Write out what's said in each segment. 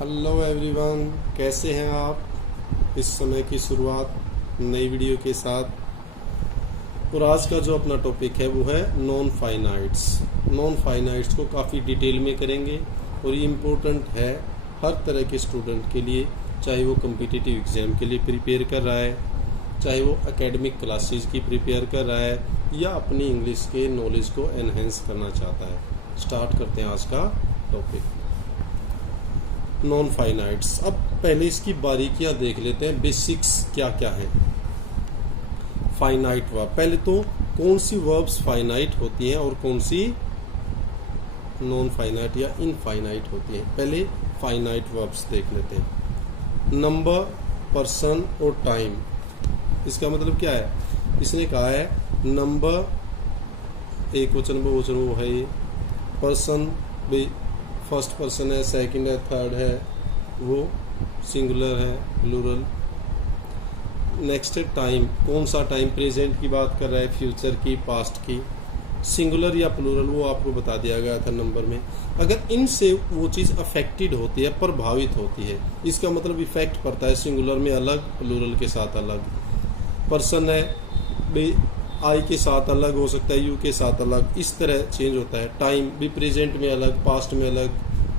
Hello everyone, कैसे हैं आप। इस समय की शुरुआत नई वीडियो के साथ। और आज का जो अपना टॉपिक है वो है नॉन फाइनाइट्स। नॉन फाइनाइट्स को काफ़ी डिटेल में करेंगे और ये इम्पोर्टेंट है हर तरह के स्टूडेंट के लिए, चाहे वो कम्पिटिटिव एग्ज़ाम के लिए प्रिपेयर कर रहा है, चाहे वो एकेडमिक क्लासेस की प्रिपेयर कर रहा है या अपनी इंग्लिश के नॉलेज को एनहेंस करना चाहता है। स्टार्ट करते हैं आज का टॉपिक नॉन फाइनाइट्स। अब पहले इसकी बारीकियां देख लेते हैं, बेसिक्स क्या क्या है। फाइनाइट वर्ब, पहले तो कौन सी वर्ब्स फाइनाइट होती हैं और कौन सी नॉन फाइनाइट या इनफाइनाइट होती हैं। पहले फाइनाइट वर्ब्स देख लेते हैं। नंबर, पर्सन और टाइम। इसका मतलब क्या है, इसने कहा है नंबर एक वचन बहुवचन वो है, ये पर्सन भी फर्स्ट पर्सन है, सेकंड है, थर्ड है, वो सिंगुलर है, प्लूरल। नेक्स्ट है टाइम, कौन सा टाइम, प्रेजेंट की बात कर रहा है, फ्यूचर की, पास्ट की। सिंगुलर या प्लूरल वो आपको बता दिया गया था नंबर में। अगर इनसे वो चीज़ अफेक्टेड होती है, प्रभावित होती है, इसका मतलब इफेक्ट पड़ता है, सिंगुलर में अलग, प्लूरल के साथ अलग। पर्सन है भी आई के साथ अलग हो सकता है, यू के साथ अलग, इस तरह चेंज होता है। टाइम भी प्रेजेंट में अलग, पास्ट में अलग,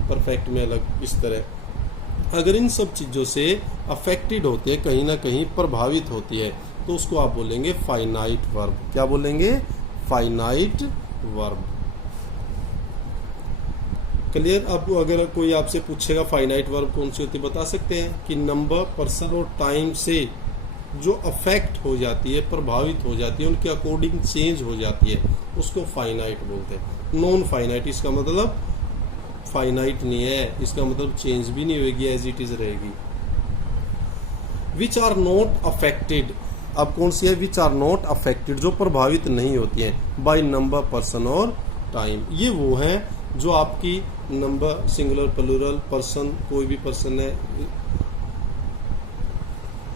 परफेक्ट में अलग, इस तरह। अगर इन सब चीज़ों से अफेक्टेड होते हैं, कहीं ना कहीं प्रभावित होती है, तो उसको आप बोलेंगे फाइनाइट वर्ब। क्या बोलेंगे? Finite verb. क्लियर। अब अगर कोई आपसे पूछेगा फाइनाइट वर्ब कौन सी होती है, बता सकते हैं कि नंबर, पर्सन और टाइम से जो अफेक्ट हो जाती है, प्रभावित हो जाती है, उनके अकॉर्डिंग चेंज हो जाती है, उसको फाइनाइट बोलते हैं। नॉन फाइनाइट, इसका मतलब फाइनाइट नहीं है, इसका मतलब चेंज भी नहीं होगी, एज इट इज रहेगी। विच आर नॉट अफेक्टेड, अब कौन सी है? विच आर नॉट अफेक्टेड, जो प्रभावित नहीं होती हैं बाय नंबर, पर्सन और टाइम। ये वो है जो आपकी नंबर, सिंगुलर, प्लूरल, पर्सन, कोई भी पर्सन है,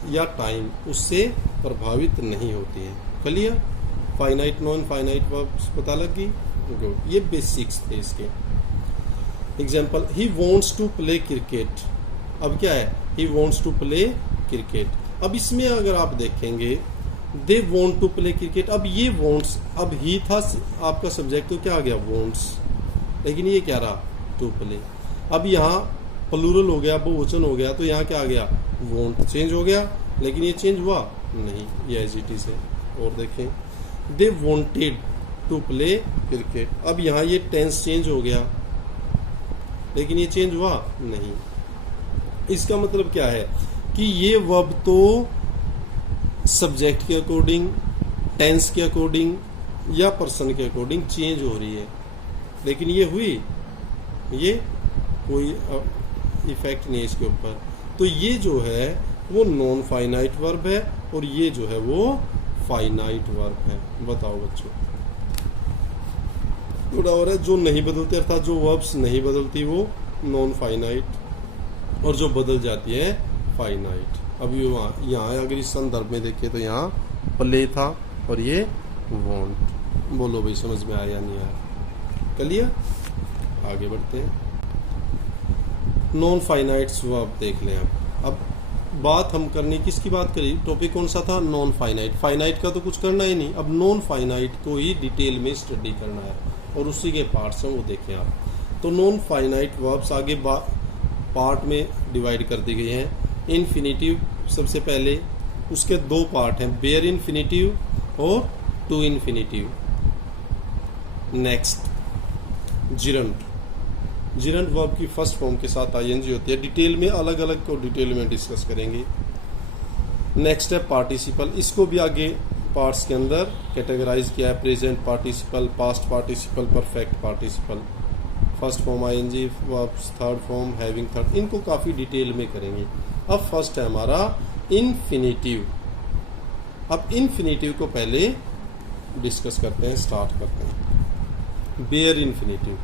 या टाइम, उससे प्रभावित नहीं होती है। Clear. Finite, non finite verbs पता लगी। गुड। ये बेसिक्स थे इसके। Example, he wants to play cricket. अब क्या है? He wants to play cricket. अब इसमें अगर आप देखेंगे, they want to play cricket. अब ये वांट्स, अब ही था आपका सब्जेक्ट, तो क्या आ गया? वांट्स। लेकिन ये क्या रहा? To play. अब यहाँ प्लूरल हो गया, बहुवचन हो गया, तो यहाँ क्या आ गया? वॉन्ट। चेंज हो गया, लेकिन ये चेंज हुआ नहीं, ये एज इट इज है। और देखें, they wanted to play cricket. अब यहाँ ये टेंस चेंज हो गया, लेकिन ये चेंज हुआ नहीं। इसका मतलब क्या है कि ये वर्ब तो सब्जेक्ट के अकॉर्डिंग, टेंस के अकॉर्डिंग या पर्सन के अकॉर्डिंग चेंज हो रही है, लेकिन ये हुई, ये कोई इफेक्ट नहीं है इसके ऊपर। तो ये जो है वो नॉन फाइनाइट वर्ब है और ये जो है वो फाइनाइट वर्ब है। बताओ बच्चों, थोड़ा और है, जो नहीं बदलते, अर्थात जो वर्ब्स नहीं बदलती वो नॉन फाइनाइट, और जो बदल जाती है फाइनाइट। अब ये यहाँ अगर इस संदर्भ में देखें तो यहाँ प्ले था और ये वॉन्ट। बोलो भाई, समझ में आया या नहीं आया? क्लियर। आगे बढ़ते हैं। नॉन फाइनाइट्स वर्ब देख लें। अब बात हम करनी, किसकी बात करी? टॉपिक कौन सा था? Non finite. फाइनाइट का तो कुछ करना ही नहीं, अब नॉन फाइनाइट को ही डिटेल में स्टडी करना है और उसी के पार्ट्स हैं वो देखें आप। तो नॉन फाइनाइट वर्ब्स आगे पार्ट में डिवाइड कर दी गई हैं। इन्फिनिटिव सबसे पहले, उसके दो पार्ट हैं, बेयर इन्फिनिटिव और टू इन्फिनिटिव। नेक्स्ट, जिरंट। जिरंट वर्ब की फर्स्ट फॉर्म के साथ आईएनजी होती है। डिटेल में अलग अलग को डिटेल में डिस्कस करेंगे। नेक्स्ट है पार्टिसिपल। इसको भी आगे पार्ट्स के अंदर कैटेगराइज किया है। Present participle, past participle, perfect participle. First form ING verbs, third form having third, इनको काफ़ी डिटेल में करेंगे। अब फर्स्ट है हमारा इन्फिनिटिव। अब इन्फिनिटिव को पहले डिस्कस करते हैं, स्टार्ट करते हैं। Bare infinitive.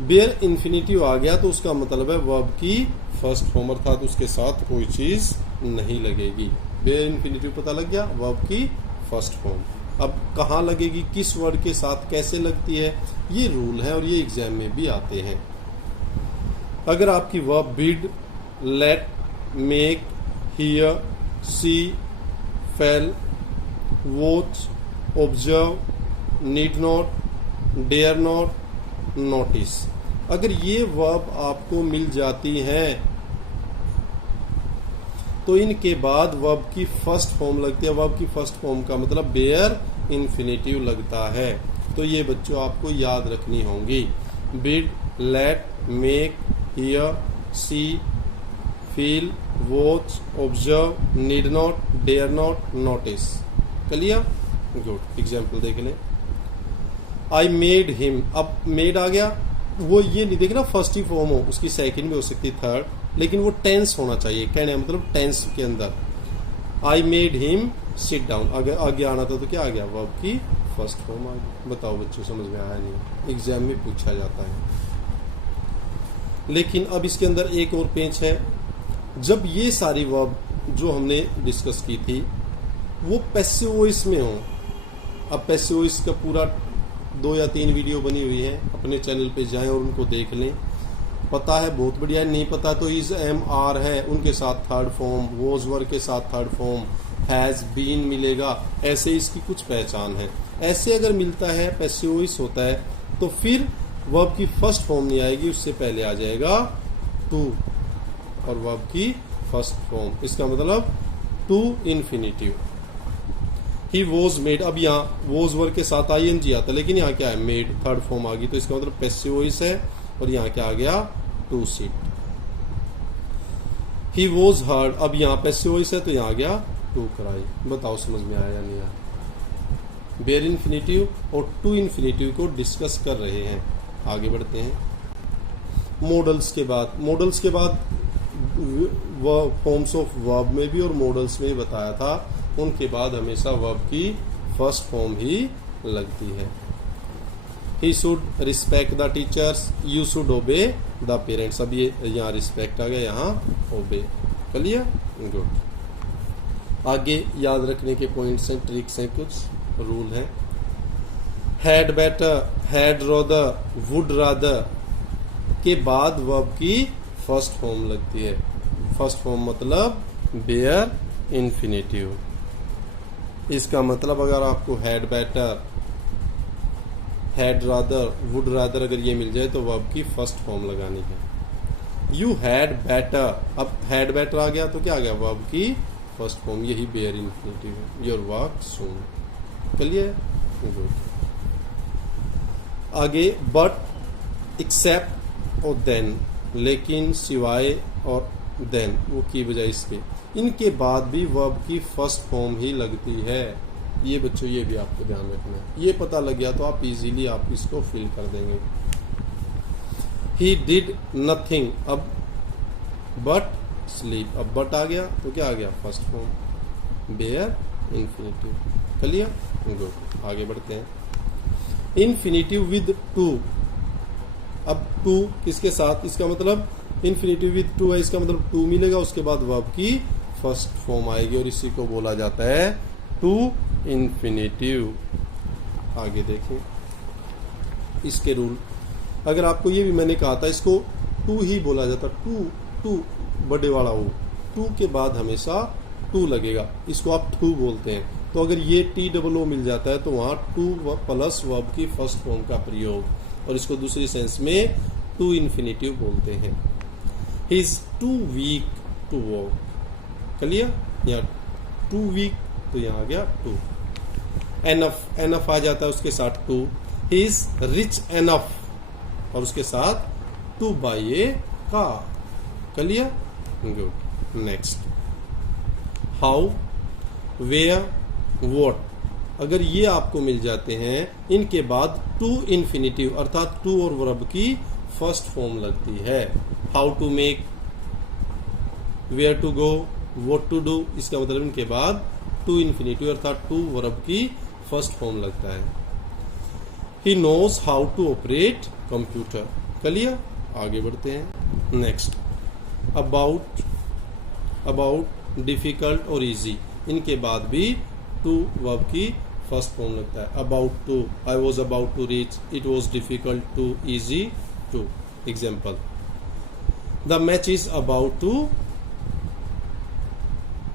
बेयर इन्फिनिटिव आ गया तो उसका मतलब है वर्ब की फर्स्ट फॉर्म, अर्थात उसके साथ कोई चीज नहीं लगेगी। बेयर इन्फिनिटिव पता लग गया, वर्ब की फर्स्ट फॉर्म। अब कहाँ लगेगी, किस वर्ड के साथ कैसे लगती है, ये रूल है और ये एग्जाम में भी आते हैं। अगर आपकी verb bid, let, make, hear, see, fail, watch, observe, need not, dare not, notice, अगर ये वर्ब आपको मिल जाती हैं तो इनके बाद वर्ब की फर्स्ट फॉर्म लगती है। वर्ब की फर्स्ट फॉर्म का मतलब बेयर इन्फिनेटिव लगता है। तो ये बच्चों आपको याद रखनी होंगी। Bid, let, make, hear, see, feel, watch, observe, need not, dare not, notice. Clear? Good. Example देख लें। आई मेड हिम, अब मेड आ गया, वो ये नहीं देखना फर्स्ट ही फॉर्म हो, उसकी सेकंड भी हो सकती है, थर्ड, लेकिन वो टेंस होना चाहिए। कहने मतलब टेंस के अंदर। आई मेड हिम सिट डाउन, अगर आगे आना था तो क्या आ गया? वर्ब की फर्स्ट फॉर्म आ गई। बताओ बच्चों, समझ में आया नहीं? एग्जाम में पूछा जाता है। लेकिन अब इसके अंदर एक और पेंच है। जब ये सारी वर्ब जो हमने डिस्कस की थी वो पैसिव वॉइस में हो, अब पैसिव वॉइस का पूरा 2 या 3 वीडियो बनी हुई है, अपने चैनल पे जाएं और उनको देख लें। पता है बहुत बढ़िया, नहीं पता तो इज, एम, आर है उनके साथ थर्ड फॉर्म, वॉज वर के साथ थर्ड फॉर्म, हैज बीन मिलेगा, ऐसे इसकी कुछ पहचान है। ऐसे अगर मिलता है पैसिव वॉइस होता है तो फिर वर्ब की फर्स्ट फॉर्म नहीं आएगी, उससे पहले आ जाएगा टू और वर्ब की फर्स्ट फॉर्म। इसका मतलब to infinitive. He was made, अब यहाँ वॉज वर्ग के साथ आईएनजी आता है, लेकिन यहाँ क्या है? मेड, थर्ड फॉर्म आ गई, तो इसका मतलब पैसिव वॉइस है। और यहाँ क्या आ गया? To sit. He was heard, अब यहाँ पैसिव वॉइस है तो यहाँ आ गया टू क्राई। बताओ समझ में आया या नहीं आया? बेयर इन्फिनिटिव और टू इन्फिनिटिव को डिस्कस कर रहे हैं। आगे बढ़ते हैं। मॉडल्स के बाद, मॉडल्स के बाद फॉर्म्स ऑफ वर्ब में भी और मॉडल्स में भी बताया था, उनके बाद हमेशा वर्ब की फर्स्ट फॉर्म ही लगती है। He should respect the teachers, you should obey the parents. अब ये यहाँ रिस्पेक्ट आ गया, यहाँ ओबे। क्लियर? गुड। आगे याद रखने के पॉइंट्स हैं, ट्रिक्स हैं, कुछ रूल हैं। Had better, had rather, would rather के बाद वर्ब की फर्स्ट फॉर्म लगती है। फर्स्ट फॉर्म मतलब बेयर इन्फिनेटिव। इसका मतलब अगर आपको had better, had rather, would rather अगर ये मिल जाए तो वर्ब की फर्स्ट फॉर्म लगानी है। यू हैड बेटर, अब हैड बेटर आ गया तो क्या आ गया? वर्ब की फर्स्ट फॉर्म, यही बेयर इन्फिनेटिव है। Your work soon. Clear? Good. आगे बट, एक्सेप्ट और देन, लेकिन, सिवाय और देन, वो की बजाय इसके, इनके बाद भी वर्ब की फर्स्ट फॉर्म ही लगती है। ये बच्चों ये भी आपको ध्यान रखना है। ये पता लग गया तो आप इजीली आप इसको फिल कर देंगे। ही डिड नथिंग, अब बट स्लीप, अब बट आ गया तो क्या आ गया? First form, bare infinitive. Clear? Good. आगे बढ़ते हैं। इन्फिनिटिव विद टू, अब टू किसके साथ? इसका मतलब इन्फिनिटिव विद टू है, इसका मतलब टू मिलेगा, उसके बाद वर्ब की फर्स्ट फॉर्म आएगी और इसी को बोला जाता है टू इन्फिनिटिव। आगे देखें इसके रूल। अगर आपको ये भी मैंने कहा था, इसको टू ही बोला जाता, टू, टू बड़े वाला हो, टू के बाद हमेशा टू लगेगा, इसको आप टू बोलते हैं। तो अगर ये TOO मिल जाता है तो वहाँ टू प्लस वर्ब की फर्स्ट फॉर्म का प्रयोग, और इसको दूसरी सेंस में टू इन्फिनिटिव बोलते हैं। He is too weak to walk. Clear? यहाँ टू वीक तो यहाँ आ गया टू। एनफ, एनफ आ जाता है उसके साथ to. He is rich enough और उसके साथ to buy a car. Clear? Good. Next, how, where, what, अगर ये आपको मिल जाते हैं, इनके बाद टू इन्फिनिटिव अर्थात टू और वर्ब की फर्स्ट फॉर्म लगती है। How to make, where to go, what to do, इसका मतलब इनके बाद टू इन्फिनिटिव अर्थात टू वर्ब की फर्स्ट फॉर्म लगता है। He knows how to operate computer. Clear? आगे बढ़ते हैं। नेक्स्ट, अबाउट, अबाउट, डिफिकल्ट और इजी, इनके बाद भी टू वर्ब की फर्स्ट फॉर्म लगता है। About to, I was about to reach, it was difficult to, easy to. Example, the match is about to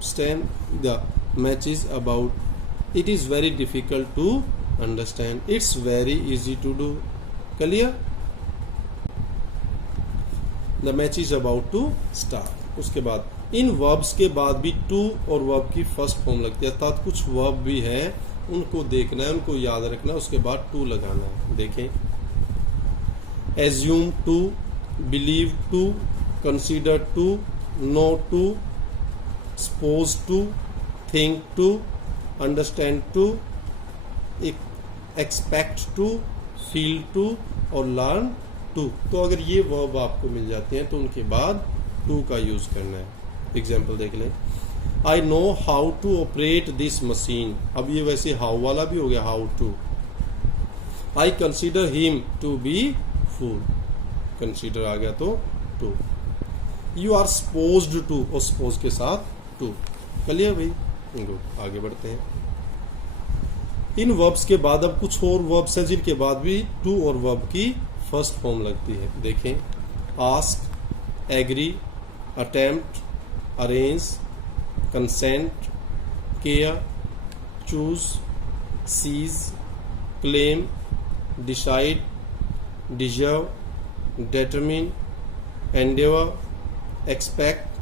stand, the match is about, it is very difficult to understand, it's very easy to do. clear? the match is about to start. उसके बाद इन verbs के बाद भी to और verb की first form लगती है, अर्थात कुछ verb भी है उनको देखना है, उनको याद रखना है, उसके बाद to लगाना है. देखें, assume to, believe to, consider to, know to, suppose to, think to, understand to, expect to, feel to और learn to. तो अगर ये वर्ब आपको मिल जाते हैं तो उनके बाद to का यूज करना है. एग्जाम्पल देख लें, I know how to operate this machine. अब ये वैसे how वाला भी हो गया, how to. I consider him to be fool. consider आ गया तो to. You are supposed to और suppose के साथ टू. क्लियर भाई? गुड. आगे बढ़ते हैं. इन वर्ब्स के बाद अब कुछ और वर्ब्स हैं जिनके बाद भी टू और वर्ब की फर्स्ट फॉर्म लगती है. देखें, ask, agree, attempt, arrange, consent, care, choose, cease, claim, decide, deserve, determine, endeavour, expect,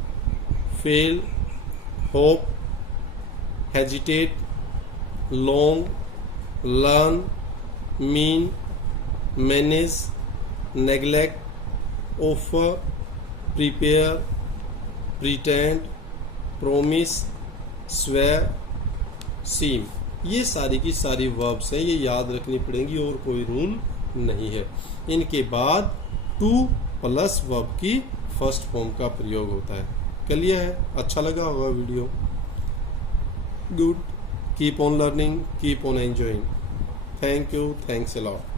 fail, hope, hesitate, long, learn, mean, manage, neglect, offer, prepare, pretend, promise, swear, seem. ये सारी की सारी verbs हैं, ये याद रखनी पड़ेंगी और कोई रूल नहीं है. इनके बाद to प्लस verb की फर्स्ट फॉर्म का प्रयोग होता है. क्लियर है? अच्छा लगा होगा video. Good. Keep on learning, keep on enjoying. Thank you. Thanks a lot.